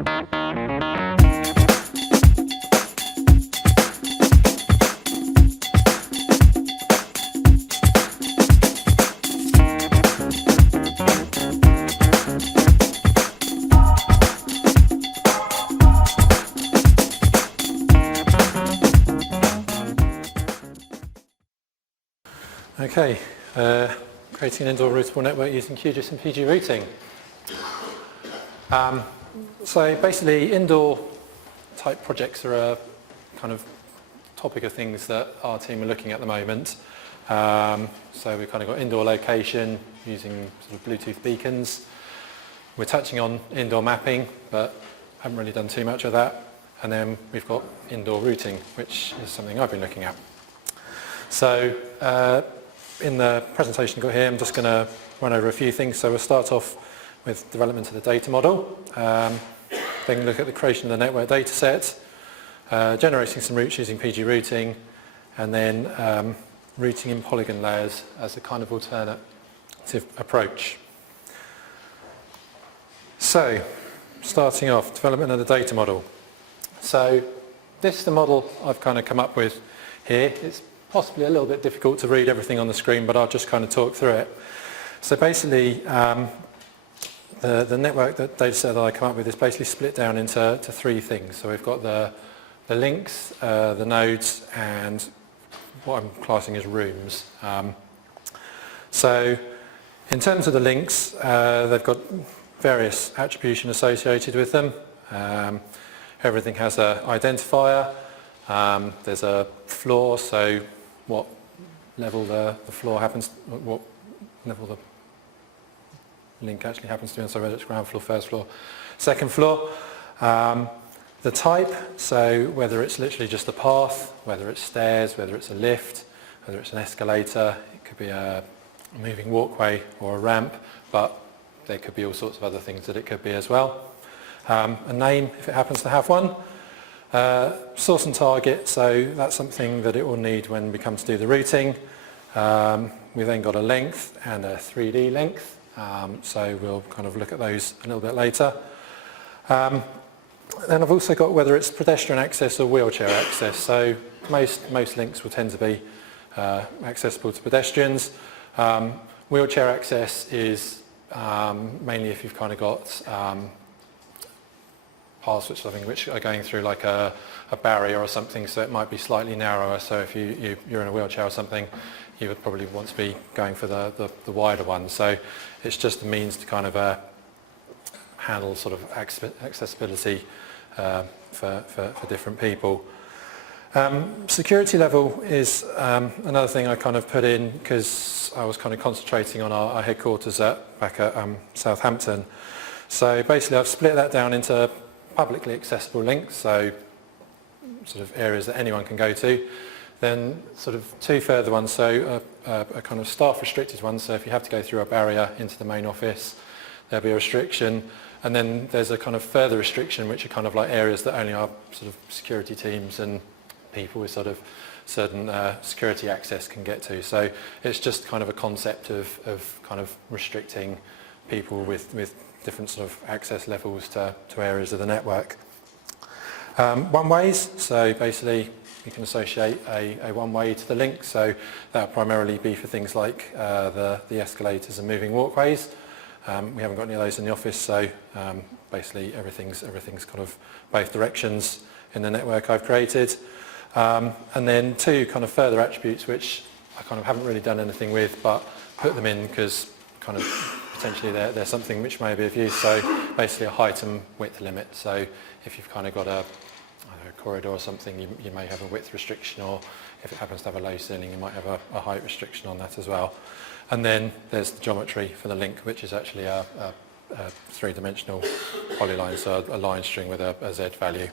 Okay, creating an indoor routable network using QGIS and pgRouting. So basically indoor type projects are a kind of topic of things that our team are looking at the moment. So we've kind of got indoor location using sort of Bluetooth beacons. We're touching on indoor mapping, but haven't really done too much of that. And then we've got indoor routing, which is something I've been looking at. So in the presentation I've got here, I'm just going to run over a few things. So we'll start off with development of the data model, then look at the creation of the network data set, generating some routes using pgRouting, and then routing in Polygon layers as a kind of alternative approach. So, starting off, development of the data model. So, this is the model I've kind of come up with here. It's possibly a little bit difficult to read everything on the screen, but I'll just kind of talk through it. So basically, the network data set that I come up with is basically split down into three things. So we've got the links, the nodes, and what I'm classing as rooms. So in terms of the links, they've got various attribution associated with them. Everything has an identifier. There's a floor, so what level the floor happens, what level the link actually happens to be on, so whether it's ground floor, first floor, second floor. The type, so whether it's literally just a path, whether it's stairs, whether it's a lift, whether it's an escalator, it could be a moving walkway or a ramp, but there could be all sorts of other things that it could be as well. A name, if it happens to have one. Source and target, so that's something that it will need when we come to do the routing. We've then got a length and a 3D length, so we'll kind of look at those a little bit later. Then I've also got whether it's pedestrian access or wheelchair access, so most links will tend to be accessible to pedestrians. Wheelchair access is mainly if you've kind of got paths which are going through like a barrier or something, so it might be slightly narrower, so if you're in a wheelchair or something, you would probably want to be going for the wider one. So it's just a means to kind of handle sort of accessibility for different people. Security level is another thing I kind of put in because I was kind of concentrating on our headquarters back at Southampton. So basically I've split that down into publicly accessible links, so sort of areas that anyone can go to. Then sort of two further ones, so a kind of staff restricted one, so if you have to go through a barrier into the main office, there'll be a restriction. And then there's a kind of further restriction, which are kind of like areas that only our sort of security teams and people with sort of certain security access can get to. So it's just kind of a concept of kind of restricting people with different sort of access levels to areas of the network. One-ways, so basically you can associate a one-way to the link, so that will primarily be for things like the escalators and moving walkways. We haven't got any of those in the office, so basically everything's kind of both directions in the network I've created. And then two kind of further attributes which I kind of haven't really done anything with, but put them in because kind of potentially they're something which may be of use. So basically a height and width limit. So if you've kind of got a corridor or something, you may have a width restriction, or if it happens to have a low ceiling, you might have a height restriction on that as well. And then there's the geometry for the link, which is actually a three-dimensional polyline, so a line string with a Z value.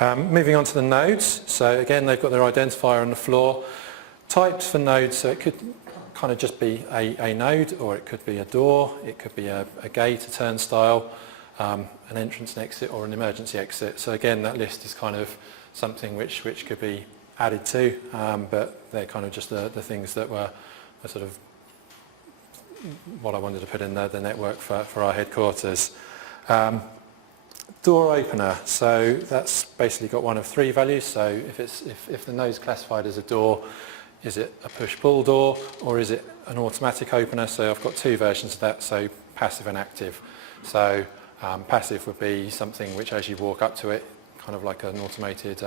Moving on to the nodes, so again they've got their identifier on the floor. Types for nodes, so it could kind of just be a node, or it could be a door, it could be a gate, a turnstile, an entrance and exit, or an emergency exit. So again, that list is kind of something which could be added to, but they're kind of just the things that were sort of what I wanted to put in the network for our headquarters. Door opener, so that's basically got one of three values. So if the node's classified as a door, is it a push-pull door or is it an automatic opener? So I've got two versions of that, so passive and active. So passive would be something which as you walk up to it, kind of like an automated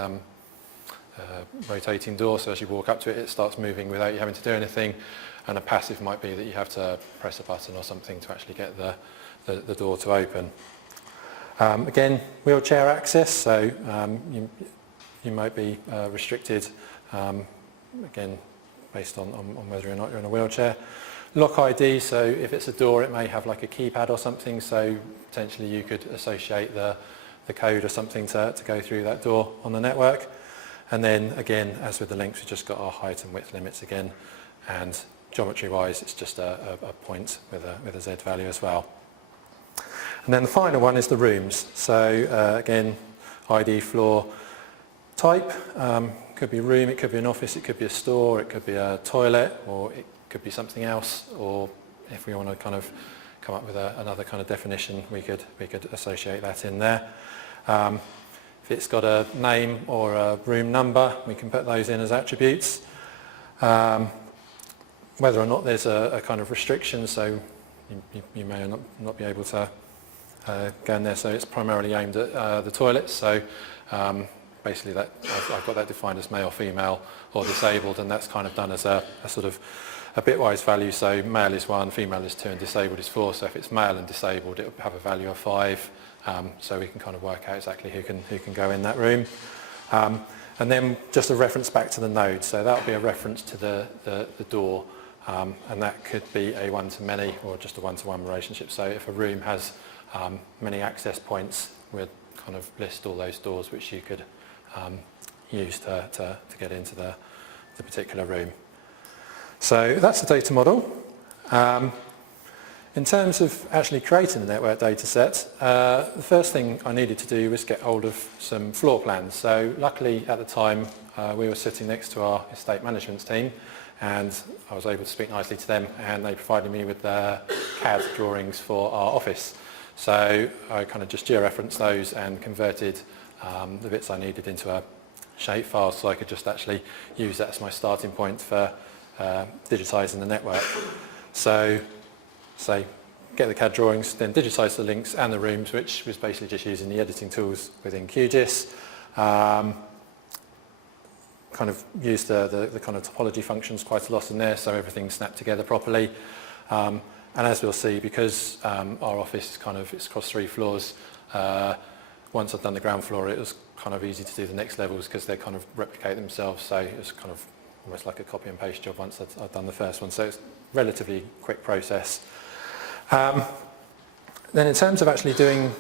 rotating door, so as you walk up to it, it starts moving without you having to do anything. And a passive might be that you have to press a button or something to actually get the door to open. Again, wheelchair access, so you might be restricted, again, based on whether or not you're in a wheelchair. Lock ID, so if it's a door, it may have like a keypad or something, so potentially you could associate the code or something to go through that door on the network. And then again, as with the links, we've just got our height and width limits again, and geometry-wise, it's just a point with a Z value as well. And then the final one is the rooms. So again, ID floor type, could be a room, it could be an office, it could be a store, it could be a toilet, or it could be something else, or if we want to kind of come up with another kind of definition, we could associate that in there. If it's got a name or a room number, we can put those in as attributes. Whether or not there's a kind of restriction, so you may not be able to go in there, so it's primarily aimed at the toilets. So basically that I've got that defined as male, female or disabled, and that's kind of done as a sort of a bitwise value. So male is 1, female is 2 and disabled is 4. So if it's male and disabled, it will have a value of 5. So we can kind of work out exactly who can go in that room. And then just a reference back to the node. So that will be a reference to the door, and that could be a one-to-many or just a one-to-one relationship. So if a room has many access points, we'd kind of list all those doors which you could use to get into the particular room. So that's the data model. In terms of actually creating the network data set, the first thing I needed to do was get hold of some floor plans. So luckily at the time we were sitting next to our estate management team, and I was able to speak nicely to them, and they provided me with CAD drawings for our office. So I kind of just georeferenced those and converted the bits I needed into a shape file, so I could just actually use that as my starting point for digitising the network. So get the CAD drawings, then digitise the links and the rooms, which was basically just using the editing tools within QGIS. Kind of used the kind of topology functions quite a lot in there, so everything snapped together properly. And as we'll see, because our office is it's across 3 floors, once I'd done the ground floor, it was kind of easy to do the next levels because they kind of replicate themselves. So it was kind of almost like a copy and paste job once I'd done the first one. So it's a relatively quick process. Then in terms of actually doing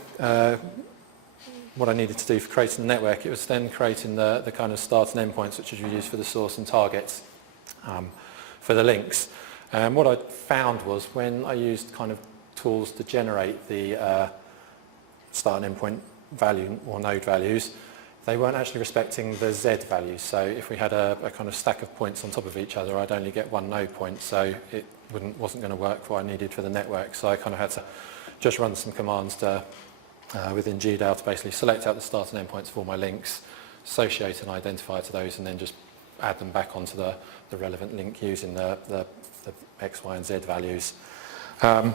what I needed to do for creating the network, it was then creating the kind of start and endpoints which we use for the source and targets for the links. And what I found was when I used kind of tools to generate the start and endpoint value or node values, they weren't actually respecting the Z values. So if we had a kind of stack of points on top of each other, I'd only get one node point, so it wasn't going to work for what I needed for the network. So I kind of had to just run some commands within GDAL to basically select out the start and endpoints for all my links, associate and identify to those, and then just add them back onto the relevant link using the X, Y and Z values. As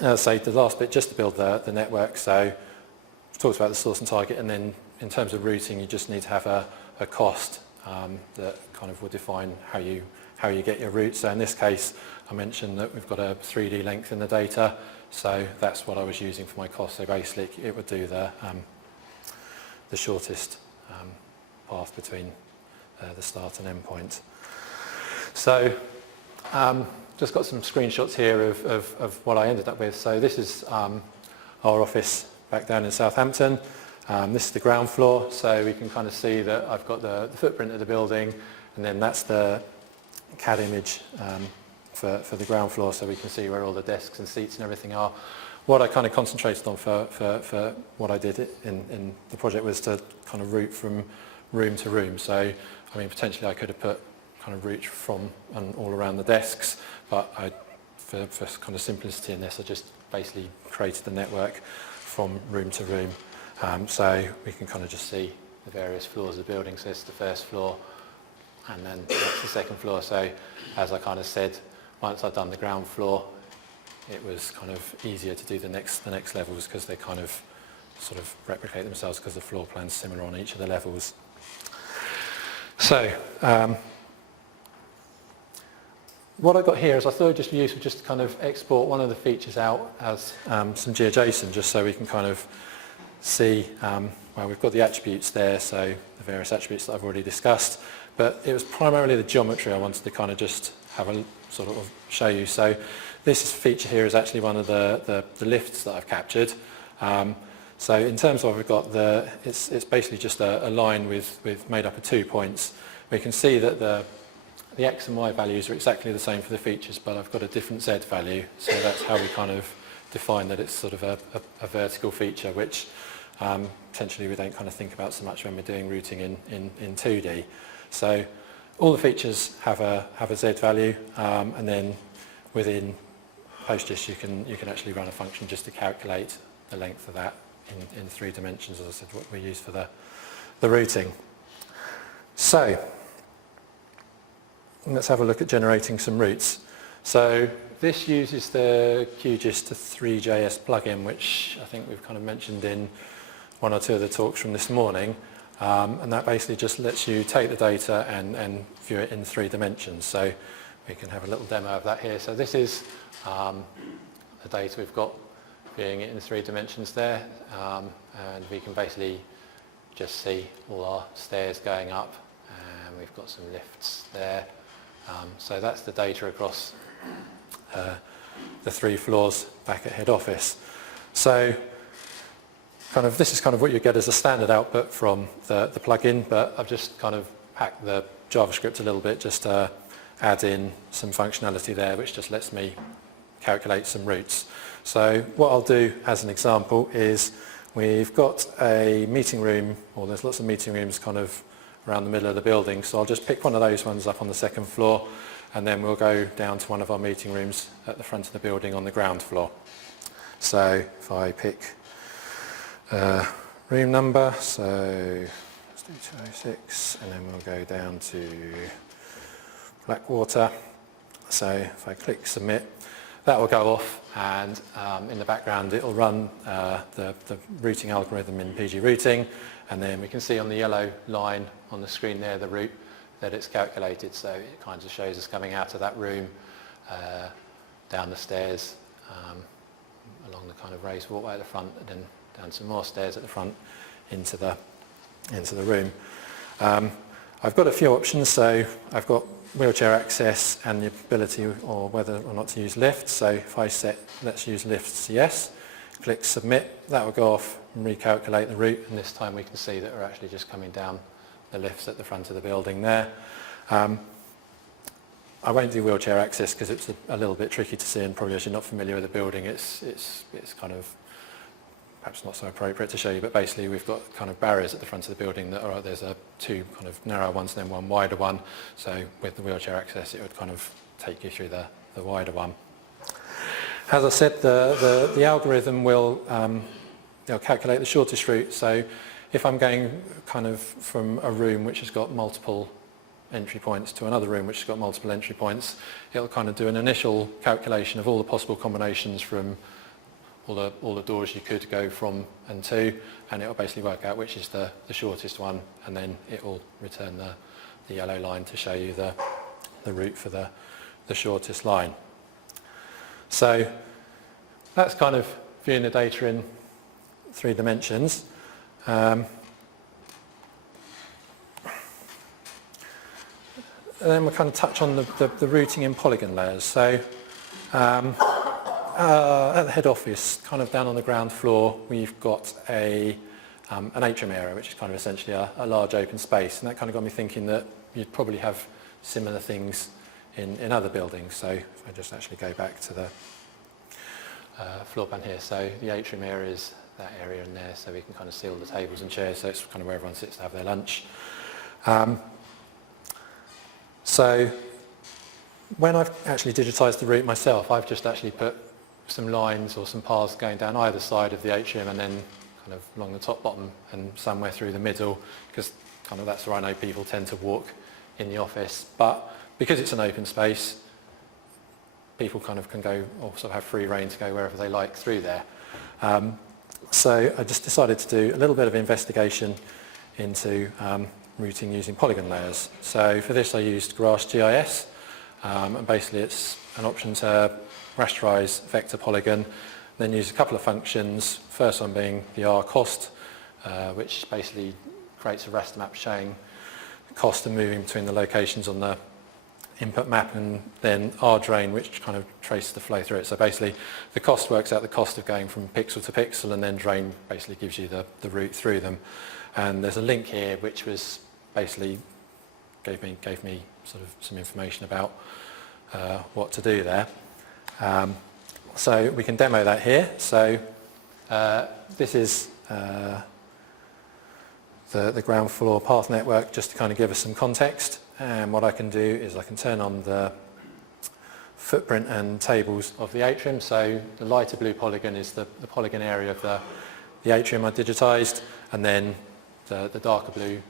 I say, the last bit just to build the network. So we've talked about the source and target, and then in terms of routing, you just need to have a cost that kind of will define how you get your route. So in this case, I mentioned that we've got a 3D length in the data, so that's what I was using for my cost. So basically, it would do the shortest path between the start and end point. So just got some screenshots here of what I ended up with. So this is our office back down in Southampton. This is the ground floor, so we can kind of see that I've got the footprint of the building, and then that's the CAD image for the ground floor, so we can see where all the desks and seats and everything are. What I kind of concentrated on for what I did in the project was to kind of route from room to room. So, I mean, potentially I could have put kind of route from and all around the desks, but for kind of simplicity in this, I just basically created the network from room to room. So we can kind of just see the various floors of the building. So it's the first floor, and then that's the second floor. So as I kind of said, once I've done the ground floor, it was kind of easier to do the next levels, because they kind of sort of replicate themselves because the floor plan's similar on each of the levels. So what I've got here is I thought it'd just be useful just to kind of export one of the features out as some GeoJSON, just so we can kind of see, well, we've got the attributes there, so the various attributes that I've already discussed, but it was primarily the geometry I wanted to kind of just have a sort of show you. So this feature here is actually one of the lifts that I've captured. So in terms of, we've got it's basically just a line made up of 2 points. We can see that the X and Y values are exactly the same for the features, but I've got a different Z value. So that's how we kind of define that it's sort of a vertical feature, which potentially we don't kind of think about so much when we're doing routing in 2D. So all the features have a Z value, and then within PostGIS you can actually run a function just to calculate the length of that in 3 dimensions, as I said, what we use for the routing. So let's have a look at generating some routes. So this uses the QGIS to 3JS plugin, which I think we've kind of mentioned in 1 or 2 of the talks from this morning, and that basically just lets you take the data and view it in 3 dimensions. So we can have a little demo of that here. So this is the data we've got viewing it in 3 dimensions there, and we can basically just see all our stairs going up, and we've got some lifts there. So that's the data across the 3 floors back at head office. So this is kind of what you get as a standard output from the plugin, but I've just kind of hacked the JavaScript a little bit just to add in some functionality there, which just lets me calculate some routes. So what I'll do as an example is, we've got a meeting room, or there's lots of meeting rooms kind of around the middle of the building, so I'll just pick one of those ones up on the 2nd floor, and then we'll go down to one of our meeting rooms at the front of the building on the ground floor. So if I pick room number, so let's do 206, and then we'll go down to Blackwater. So if I click submit, that will go off, and in the background it will run the routing algorithm in pgRouting, and then we can see on the yellow line on the screen there the route that it's calculated. So it kind of shows us coming out of that room, down the stairs, along the kind of raised walkway at the front, and then down some more stairs at the front into the room. I've got a few options. So I've got wheelchair access and the ability or whether or not to use lifts. So if I set let's use lifts yes, click submit, that will go off and recalculate the route, and this time we can see that we're actually just coming down the lifts at the front of the building there. I won't do wheelchair access because it's a little bit tricky to see, and probably as you're not familiar with the building it's kind of perhaps not so appropriate to show you, but basically we've got kind of barriers at the front of the building that are, there's 2 kind of narrow ones and then 1 wider one. So with the wheelchair access it would kind of take you through the wider one. As I said, the algorithm will calculate the shortest route. So if I'm going kind of from a room which has got multiple entry points to another room which has got multiple entry points, it'll kind of do an initial calculation of all the possible combinations from all the doors you could go from and to, and it will basically work out which is the shortest one, and then it will return the yellow line to show you the route for the shortest line. So that's kind of viewing the data in 3 dimensions. And then we'll kind of touch on the routing in Polygon layers. So at the head office, kind of down on the ground floor, we've got an atrium area, which is kind of essentially a large open space, and that kind of got me thinking that you'd probably have similar things in other buildings. So if I just actually go back to the floor plan here, so the atrium area is that area in there, so we can kind of see all the tables and chairs, so it's kind of where everyone sits to have their lunch. So when I've actually digitised the route myself, I've just actually put some lines or some paths going down either side of the atrium, and then kind of along the top, bottom and somewhere through the middle, because kind of that's where I know people tend to walk in the office. But because it's an open space, people kind of can go, or sort of have free rein to go wherever they like through there. So I just decided to do a little bit of investigation into routing using polygon layers. So for this I used GIS, and basically it's an option to rasterize vector polygon, then use a couple of functions, first one being the rcost, which basically creates a raster map showing cost and moving between the locations on the input map, and then rdrain, which kind of traces the flow through it. So basically the cost works out the cost of going from pixel to pixel, and then drain basically gives you the route through them. And there's a link here which was basically gave me sort of some information about what to do there. So we can demo that here. So this is the ground floor path network, just to kind of give us some context. And what I can do is I can turn on the footprint and tables of the atrium. So the lighter blue polygon is the polygon area of the atrium I digitised, and then the darker blue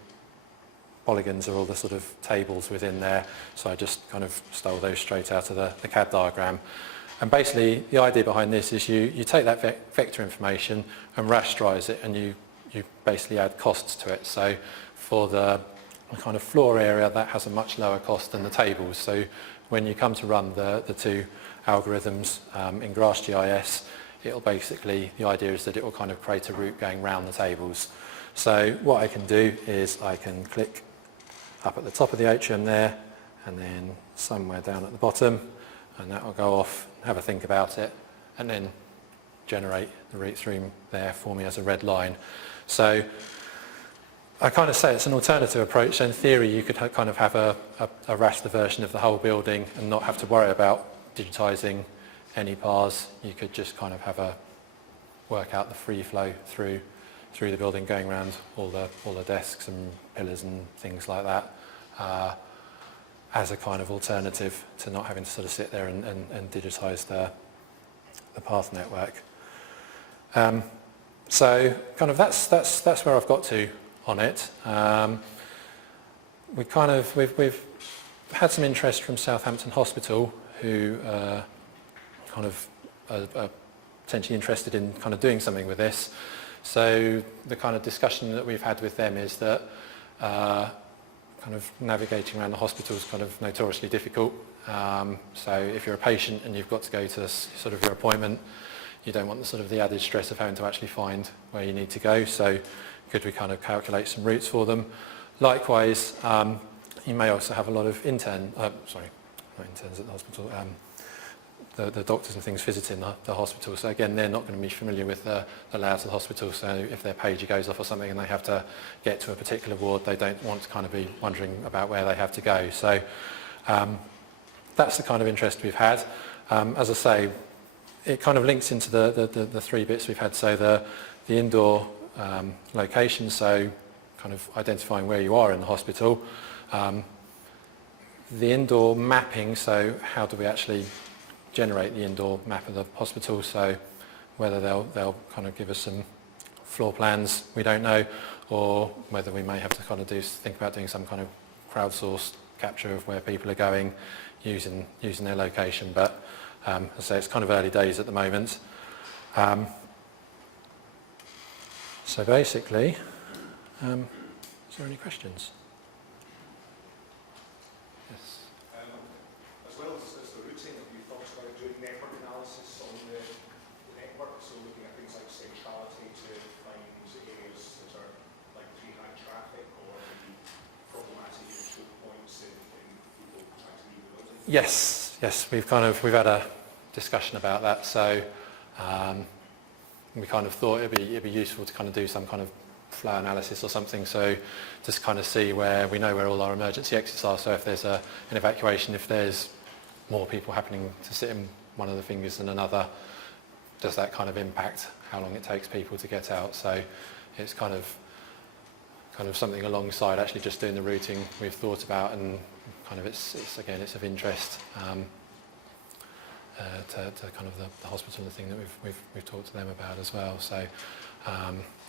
polygons are all the sort of tables within there. So I just kind of stole those straight out of the CAD diagram. And basically the idea behind this is you take that vector information and rasterise it, and you basically add costs to it. So for the kind of floor area, that has a much lower cost than the tables. So when you come to run the two algorithms in GIS, it'll basically, the idea is that it will kind of create a route going round the tables. So what I can do is I can click up at the top of the atrium there, and then somewhere down at the bottom, and that will go off, have a think about it, and then generate the route through there for me as a red line. So I kind of say it's an alternative approach. So in theory you could kind of have a raster version of the whole building and not have to worry about digitising any paths. You could just kind of work out the free flow through the building, going around all the desks and pillars and things like that, as a kind of alternative to not having to sort of sit there and digitise the path network. So kind of that's where I've got to on it. We've had some interest from Southampton Hospital, who kind of are potentially interested in kind of doing something with this. So the kind of discussion that we've had with them is that kind of navigating around the hospital is kind of notoriously difficult. So if you're a patient and you've got to go to sort of your appointment, you don't want the sort of the added stress of having to actually find where you need to go. So could we kind of calculate some routes for them? Likewise, you may also have a lot of not interns at the hospital, the doctors and things visiting the hospital. So again, they're not going to be familiar with the layouts of the hospital. So if their pager goes off or something and they have to get to a particular ward, they don't want to kind of be wondering about where they have to go. So that's the kind of interest we've had. As I say, it kind of links into the three bits we've had. So the indoor location, so kind of identifying where you are in the hospital. The indoor mapping, so how do we actually generate the indoor map of the hospital? So whether they'll kind of give us some floor plans, we don't know, or whether we may have to kind of think about doing some kind of crowdsourced capture of where people are going using their location. But as I say, it's kind of early days at the moment. So basically, is there any questions? Yes. As well as the routing, have you thought about doing network analysis on the network? So looking at things like centrality to find areas that are like behind traffic, or maybe problematic choke points in people trying to leave the building? Yes, we've had a discussion about that. So we kind of thought it'd be useful to kind of do some kind of flow analysis or something, so just kind of see where we know where all our emergency exits are. So if there's an evacuation, if there's more people happening to sit in one of the fingers than another, does that kind of impact how long it takes people to get out? So it's kind of something alongside actually just doing the routing we've thought about, and kind of it's of interest to kind of the hospital, the thing that we've talked to them about as well. So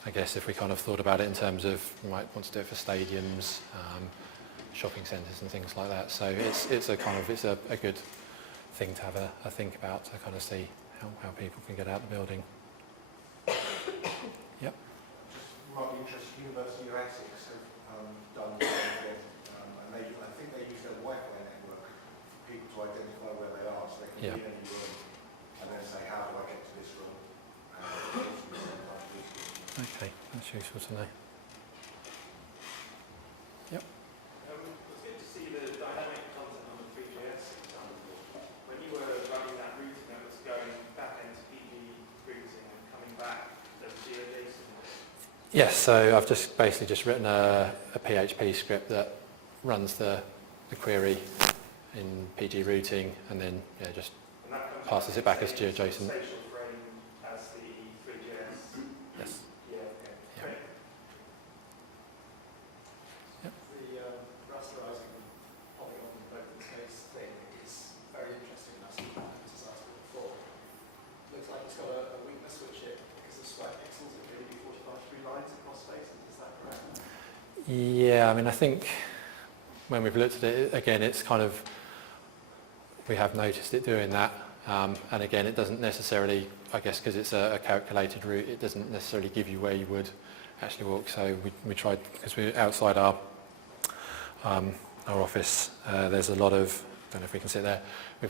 I guess if we kind of thought about it in terms of we might want to do it for stadiums, shopping centres and things like that. So it's a good thing to have a think about to kind of see how people can get out the building. Yep. Just might be interesting, University of Essex have done the same thing, and I think they use their Wi-Fi network for people to identify where they are, so they can be in any room and then say, how do I get to this room? Okay, that's useful to know. Yep. It's good to see the dynamic content on the pgRouting example. When you were running that routing, that was going back into pgRouting and coming back to GeoJSON. Yes, so I've just basically written a PHP script that runs the query in pgRouting and then just passes it back as GeoJSON. Spatial frame as the 3GS. Yes. Yeah, okay. Yeah. Great. Yep. The rasterizing Polygon open space thing is very interesting, and I've seen that emphasised before. Looks like it's got a weakness which because of square pixels it can only be 45 degree lines across spaces, is that correct? Yeah, I mean I think when we've looked at it again it's kind of we have noticed it doing that and again it doesn't necessarily, I guess because it's a calculated route, it doesn't necessarily give you where you would actually walk. So we tried, because we're outside our office, there's a lot of, I don't know if we can see it there, it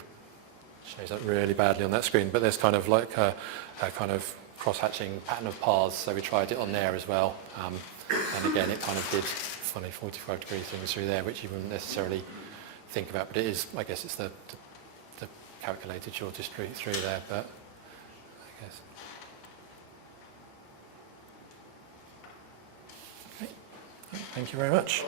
shows up really badly on that screen, but there's kind of like a kind of cross-hatching pattern of paths, so we tried it on there as well, and again it kind of did funny 45 degree things through there which you wouldn't necessarily think about, but it is, I guess it's the calculated shortest route through there, but I guess. Okay. Thank you very much.